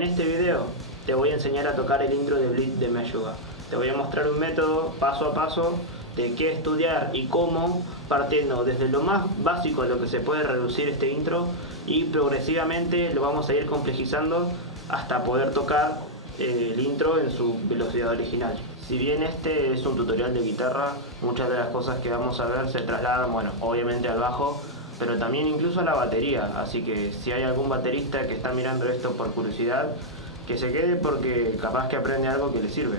En este video te voy a enseñar a tocar el intro de Bleed de Meshuggah. Te voy a mostrar un método paso a paso de qué estudiar y cómo, partiendo desde lo más básico a lo que se puede reducir este intro, y progresivamente lo vamos a ir complejizando hasta poder tocar el intro en su velocidad original. Si bien este es un tutorial de guitarra, muchas de las cosas que vamos a ver se trasladan, bueno, obviamente al bajo, pero también incluso a la batería, así que si hay algún baterista que está mirando esto por curiosidad, que se quede porque capaz que aprende algo que le sirve.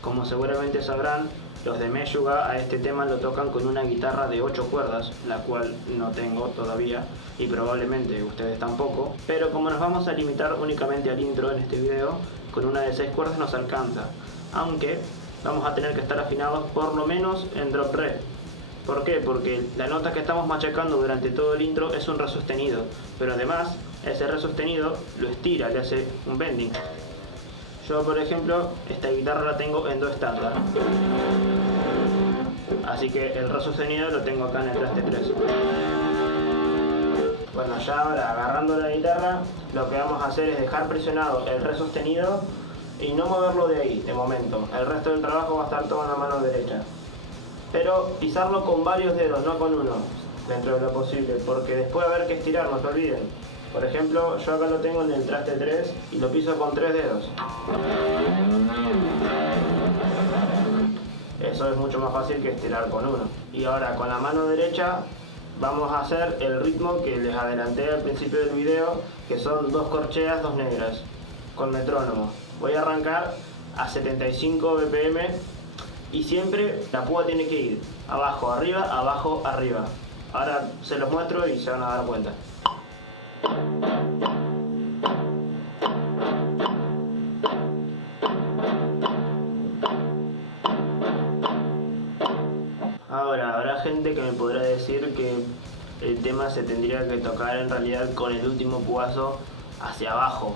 Como seguramente sabrán, los de Meshuggah a este tema lo tocan con una guitarra de 8 cuerdas, la cual no tengo todavía y probablemente ustedes tampoco, pero como nos vamos a limitar únicamente al intro en este video, con una de 6 cuerdas nos alcanza, aunque vamos a tener que estar afinados por lo menos en drop re. ¿Por qué? Porque la nota que estamos machacando durante todo el intro es un re sostenido, pero además ese re sostenido lo estira, le hace un bending. Yo, por ejemplo, esta guitarra la tengo en do estándar, así que el re sostenido lo tengo acá en el traste 3. Bueno, ya ahora agarrando la guitarra, lo que vamos a hacer es dejar presionado el re sostenido y no moverlo de ahí, de momento. El resto del trabajo va a estar todo en la mano derecha. Pero pisarlo con varios dedos, no con uno, dentro de lo posible, porque después va a haber que estirar, no se olviden. Por ejemplo, yo acá lo tengo en el traste 3 y lo piso con 3 dedos. Eso es mucho más fácil que estirar con uno. Y ahora con la mano derecha vamos a hacer el ritmo que les adelanté al principio del video, que son 2 corcheas, 2 negras, con metrónomo. Voy a arrancar a 75 BPM y siempre la púa tiene que ir abajo, arriba, abajo, arriba. Ahora se los muestro y se van a dar cuenta. Ahora, habrá gente que me podrá decir que el tema se tendría que tocar en realidad con el último puazo hacia abajo.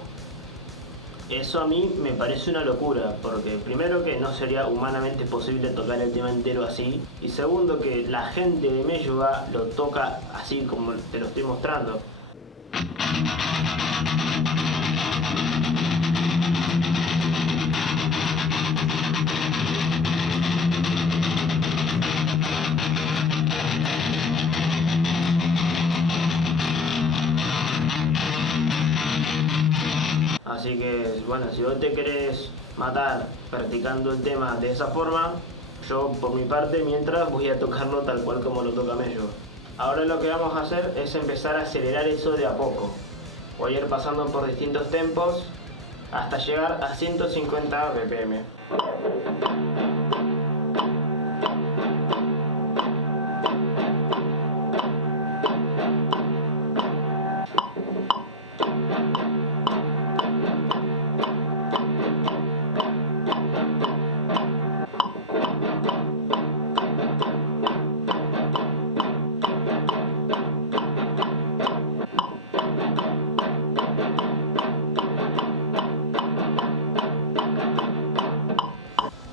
Eso a mí me parece una locura, porque primero que no sería humanamente posible tocar el tema entero así, y segundo que la gente de Meshuggah lo toca así como te lo estoy mostrando. Así que, bueno, si vos te querés matar practicando el tema de esa forma, yo por mi parte, mientras voy a tocarlo tal cual como lo toca Meshuggah. Ahora lo que vamos a hacer es empezar a acelerar eso de a poco. Voy a ir pasando por distintos tempos hasta llegar a 150 BPM.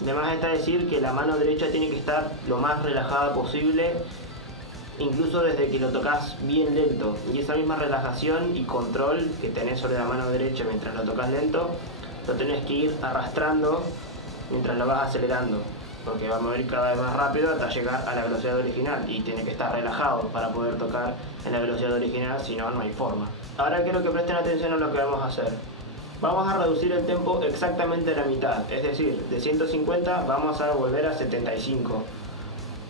Además está decir que la mano derecha tiene que estar lo más relajada posible, incluso desde que lo tocas bien lento. Y esa misma relajación y control que tenés sobre la mano derecha mientras lo tocas lento, lo tenés que ir arrastrando mientras lo vas acelerando, porque va a mover cada vez más rápido hasta llegar a la velocidad original, y tiene que estar relajado para poder tocar en la velocidad original, si no, no hay forma. Ahora quiero que presten atención a lo que vamos a hacer. Vamos a reducir el tempo exactamente a la mitad, es decir, de 150 vamos a volver a 75.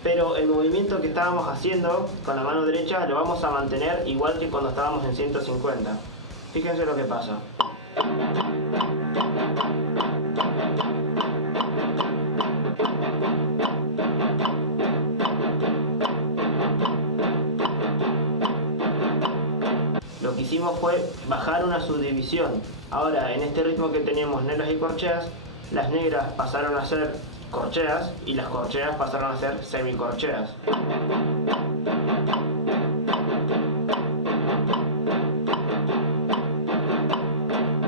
Pero el movimiento que estábamos haciendo con la mano derecha lo vamos a mantener igual que cuando estábamos en 150. Fíjense lo que pasa. Lo que hicimos fue bajar una subdivisión. Ahora, en este ritmo que teníamos negras y corcheas, las negras pasaron a ser corcheas y las corcheas pasaron a ser semicorcheas.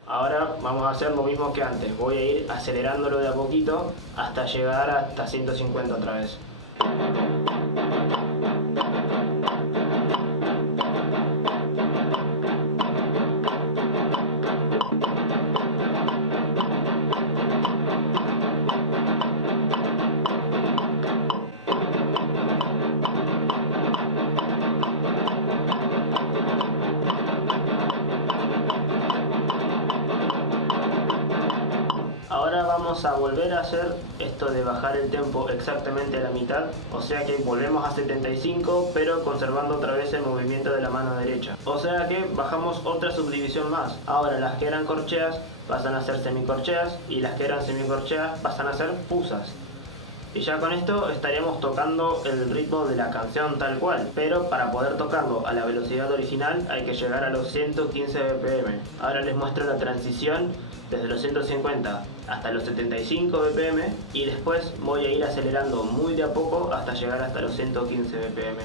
Ahora vamos a hacer lo mismo que antes, voy a ir acelerándolo de a poquito hasta llegar hasta 150 otra vez. Ahora vamos a volver a hacer esto de bajar el tempo exactamente a la mitad, o sea que volvemos a 75 pero conservando otra vez el movimiento de la mano derecha. O sea que bajamos otra subdivisión más. Ahora las que eran corcheas pasan a ser semicorcheas y las que eran semicorcheas pasan a ser fusas. Y ya con esto estaríamos tocando el ritmo de la canción tal cual, pero para poder tocarlo a la velocidad original hay que llegar a los 115 BPM. Ahora les muestro la transición desde los 150 hasta los 75 BPM y después voy a ir acelerando muy de a poco hasta llegar hasta los 115 BPM.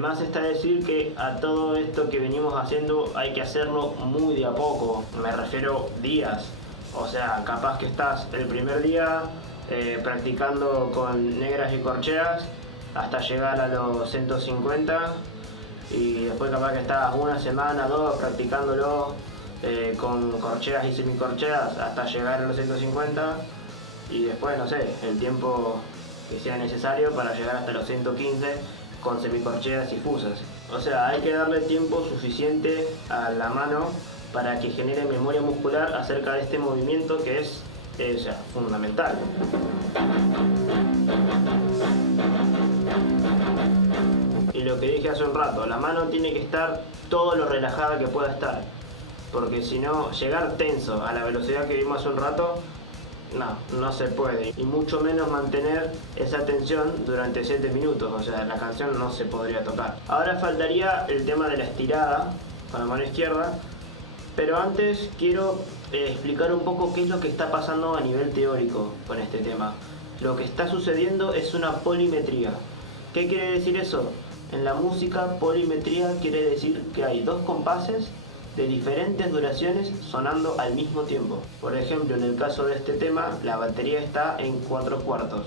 Además está decir que a todo esto que venimos haciendo hay que hacerlo muy de a poco, me refiero días. O sea, capaz que estás el primer día practicando con negras y corcheas hasta llegar a los 150 y después capaz que estás una semana, dos practicándolo con corcheas y semicorcheas hasta llegar a los 150 y después no sé, el tiempo que sea necesario para llegar hasta los 115 con semicorcheas y fusas. O sea, hay que darle tiempo suficiente a la mano para que genere memoria muscular acerca de este movimiento que es fundamental. Y lo que dije hace un rato, la mano tiene que estar todo lo relajada que pueda estar, porque si no, llegar tenso a la velocidad que vimos hace un rato, no se puede, y mucho menos mantener esa tensión durante 7 minutos, o sea, la canción no se podría tocar. Ahora faltaría el tema de la estirada con la mano izquierda, pero antes quiero explicar un poco qué es lo que está pasando a nivel teórico con este tema. Lo que está sucediendo es una polimetría. ¿Qué quiere decir eso? En la música, polimetría quiere decir que hay dos compases de diferentes duraciones sonando al mismo tiempo. Por ejemplo, en el caso de este tema, la batería está en 4/4,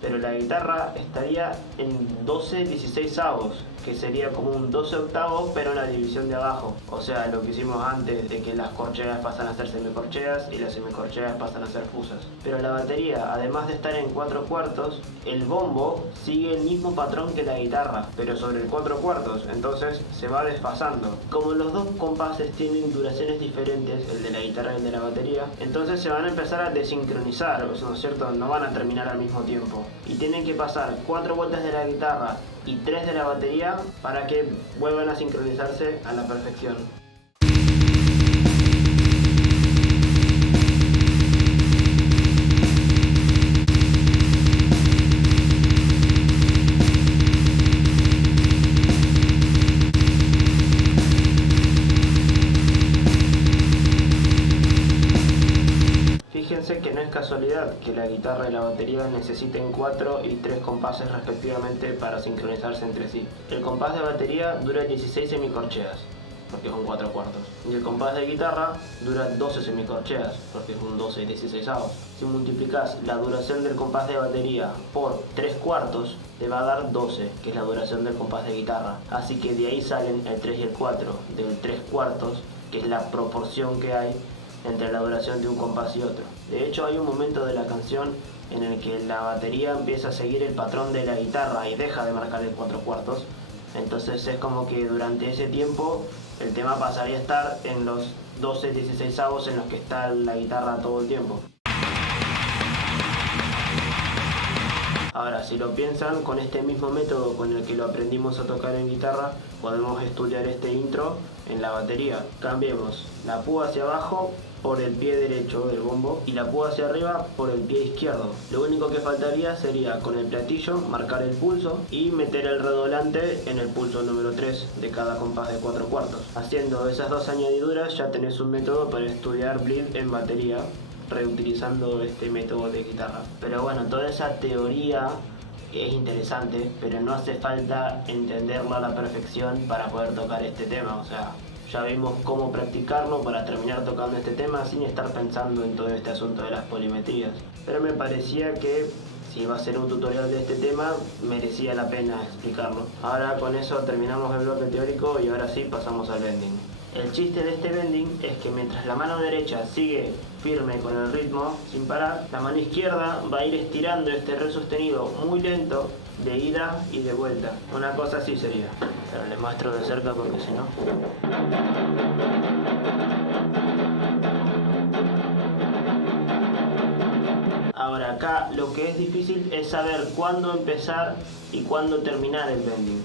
pero la guitarra estaría en 12/16, que sería como un 12 octavos, pero en la división de abajo. O sea, lo que hicimos antes de que las corcheas pasan a ser semicorcheas y las semicorcheas pasan a ser fusas. Pero la batería, además de estar en 4/4, el bombo sigue el mismo patrón que la guitarra, pero sobre el 4/4, entonces se va desfasando. Como los dos compases tienen duraciones diferentes, el de la guitarra y el de la batería, entonces se van a empezar a desincronizar, ¿no es cierto? No van a terminar al mismo tiempo. Y tienen que pasar 4 vueltas de la guitarra y 3 de la batería para que vuelvan a sincronizarse a la perfección. Fíjense que no es casualidad que la guitarra y la batería necesiten 4 y 3 compases respectivamente para sincronizarse entre sí. El compás de batería dura 16 semicorcheas, porque es un 4/4. Y el compás de guitarra dura 12 semicorcheas, porque es un 12/16. Si multiplicas la duración del compás de batería por 3/4, te va a dar 12, que es la duración del compás de guitarra. Así que de ahí salen el 3 y el 4, del 3/4, que es la proporción que hay entre la duración de un compás y otro. De hecho, hay un momento de la canción en el que la batería empieza a seguir el patrón de la guitarra y deja de marcar el 4/4. Entonces es como que durante ese tiempo el tema pasaría a estar en los 12/16 en los que está la guitarra todo el tiempo. Ahora, si lo piensan, con este mismo método con el que lo aprendimos a tocar en guitarra, podemos estudiar este intro en la batería. Cambiemos la púa hacia abajo por el pie derecho del bombo y la púa hacia arriba por el pie izquierdo. Lo único que faltaría sería con el platillo marcar el pulso y meter el redolante en el pulso número 3 de cada compás de 4/4. Haciendo esas dos añadiduras ya tenés un método para estudiar bleed en batería, reutilizando este método de guitarra. Pero bueno, toda esa teoría es interesante, pero no hace falta entenderlo a la perfección para poder tocar este tema. O sea, ya vimos cómo practicarlo para terminar tocando este tema sin estar pensando en todo este asunto de las polimetrías. Pero me parecía que si iba a ser un tutorial de este tema, merecía la pena explicarlo. Ahora con eso terminamos el bloque teórico y ahora sí pasamos al bending. El chiste de este bending es que mientras la mano derecha sigue firme con el ritmo sin parar, la mano izquierda va a ir estirando este re sostenido muy lento de ida y de vuelta. Una cosa así sería. Pero les muestro de cerca porque si no... Ahora acá lo que es difícil es saber cuándo empezar y cuándo terminar el bending,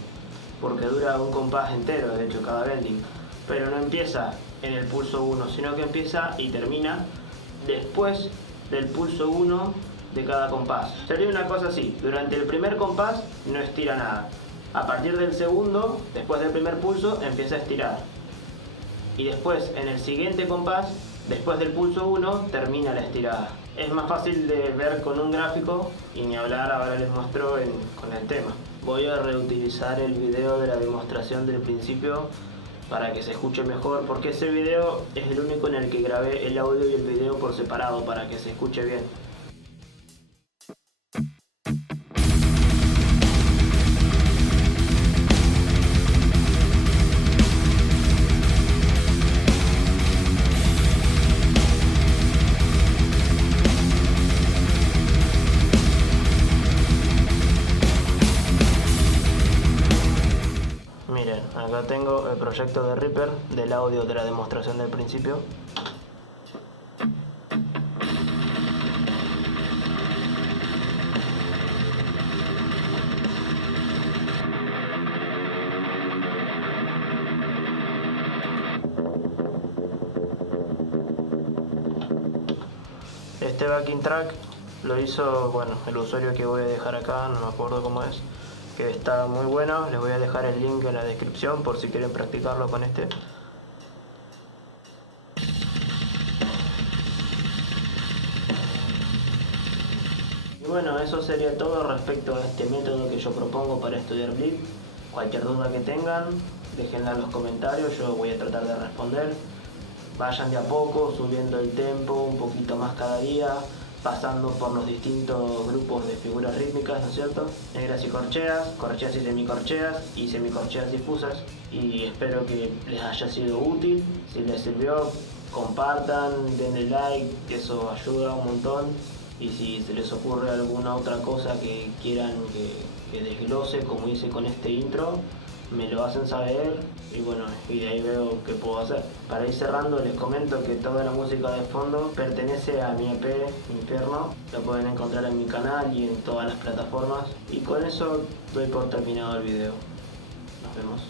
porque dura un compás entero, de hecho, cada bending. Pero no empieza en el pulso 1, sino que empieza y termina después del pulso 1 de cada compás. Sería una cosa así: durante el primer compás no estira nada. A partir del segundo, después del primer pulso, empieza a estirar. Y después, en el siguiente compás, después del pulso 1, termina la estirada. Es más fácil de ver con un gráfico y ni hablar, ahora les muestro con el tema. Voy a reutilizar el video de la demostración del principio para que se escuche mejor, porque ese video es el único en el que grabé el audio y el video por separado para que se escuche bien. Miren, acá tengo el proyecto de Reaper del audio de la demostración del principio. Este backing track lo hizo, bueno, el usuario que voy a dejar acá, no me acuerdo cómo es, que está muy bueno. Les voy a dejar el link en la descripción por si quieren practicarlo con este. Y bueno, eso sería todo respecto a este método que yo propongo para estudiar bleed. Cualquier duda que tengan, déjenla en los comentarios, yo voy a tratar de responder. Vayan de a poco, subiendo el tempo un poquito más cada día, pasando por los distintos grupos de figuras rítmicas, ¿no es cierto? Negras y corcheas, corcheas y semicorcheas difusas. Y espero que les haya sido útil. Si les sirvió, compartan, denle like, eso ayuda un montón. Y si se les ocurre alguna otra cosa que quieran que desglose, como hice con este intro, me lo hacen saber y bueno, y de ahí veo qué puedo hacer. Para ir cerrando, les comento que toda la música de fondo pertenece a mi EP Infierno. Lo pueden encontrar en mi canal y en todas las plataformas. Y con eso doy por terminado el video. Nos vemos.